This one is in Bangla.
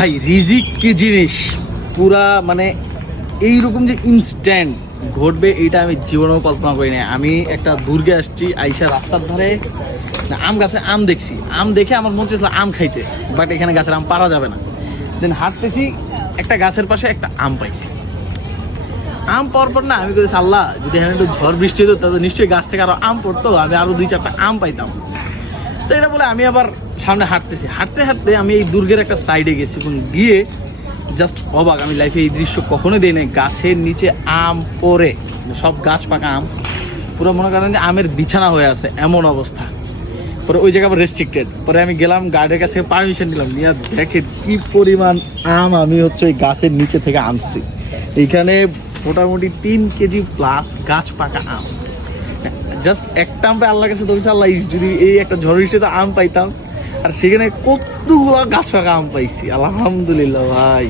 ভাই রিজিক কি জিনিস, পুরা মানে এইরকম যে ইনস্ট্যান্ট ঘটবে এটা আমি জীবনেও কল্পনা করি না। আমি একটা দুর্গে আসছি, আইসা রাস্তার ধারে আম গাছে আম দেখছি, আম দেখে আমার মন চাইছিল আম খাইতে, বাট এখানে গাছের আম পারা যাবে না। দেন হাঁটতেছি, একটা গাছের পাশে একটা আম পাইছি। আম পাওয়ার পর না আমি বলছি আল্লাহ, যদি এখানে একটু ঝড় বৃষ্টি হতো তাহলে নিশ্চয়ই গাছ থেকে আরো আম পড়তো, আমি আরো 2-4টা আম পাইতাম। তো এটা বলে আমি আবার সামনে হাঁটতেছি, হাঁটতে হাঁটতে আমি এই দুর্গের একটা সাইডে গেছি এবং গিয়ে জাস্ট অবাক, আমি লাইফে এই দৃশ্য কখনোই দিই নাই। গাছের নিচে আম পড়ে, সব গাছ পাকা আম, পুরো মনে করেন যে আমের বিছানা হয়ে আছে এমন অবস্থা। পরে ওই জায়গা আবার রেস্ট্রিক্টেড। পরে আমি গেলাম গার্ডের কাছে পারমিশন নিলাম, নিয়ে দেখেন কি পরিমাণ আম আমি হচ্ছে ওই গাছের নিচে থেকে আনছি। এইখানে মোটামুটি 3 কেজি প্লাস গাছ পাকা আম। জাস্ট একটা আম পাই, আল্লাহর কাছে ধরেছে আল্লাহ যদি এই একটা ঝড় বৃষ্টিতে আম পাইতাম, আর সেখানে কতগুলো গাছ পাকা আম পাইছি, আলহামদুলিল্লাহ ভাই।